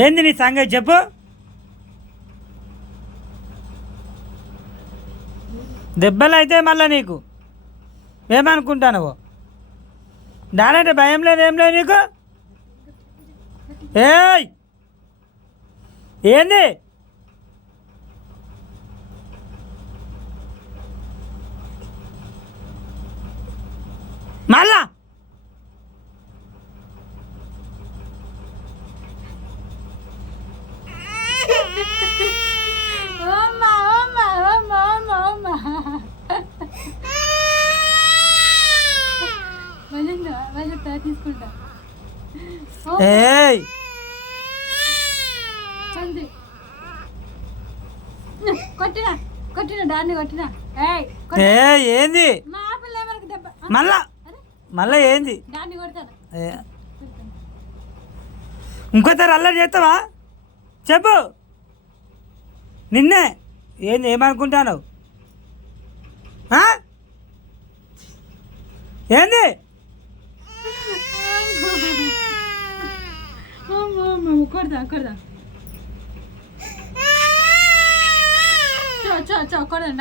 ఏంది నీ సంగతి చెప్పు. దెబ్బలు అయితే మళ్ళా నీకు ఏమనుకుంటావు? దానంటే భయం లేదు, ఏం లేదు నీకు. ఏయ్ ఏంది మళ్ళా? తీసుకుంటా. ఏయ్ కొట్టినా కొట్టినా దాన్ని కొట్టినా. ఏంది మా పిల్ల మనకు దెబ్బ మళ్ళా? మళ్ళా ఏంది? దాన్ని కొడతాను. ఇంకోసారి అల్లరి చేస్తావా చెప్పు. నిన్నే ఏంది ఏమనుకుంటాను? ఏంది కొడదా కొడదా. చో చో చో కొడదా.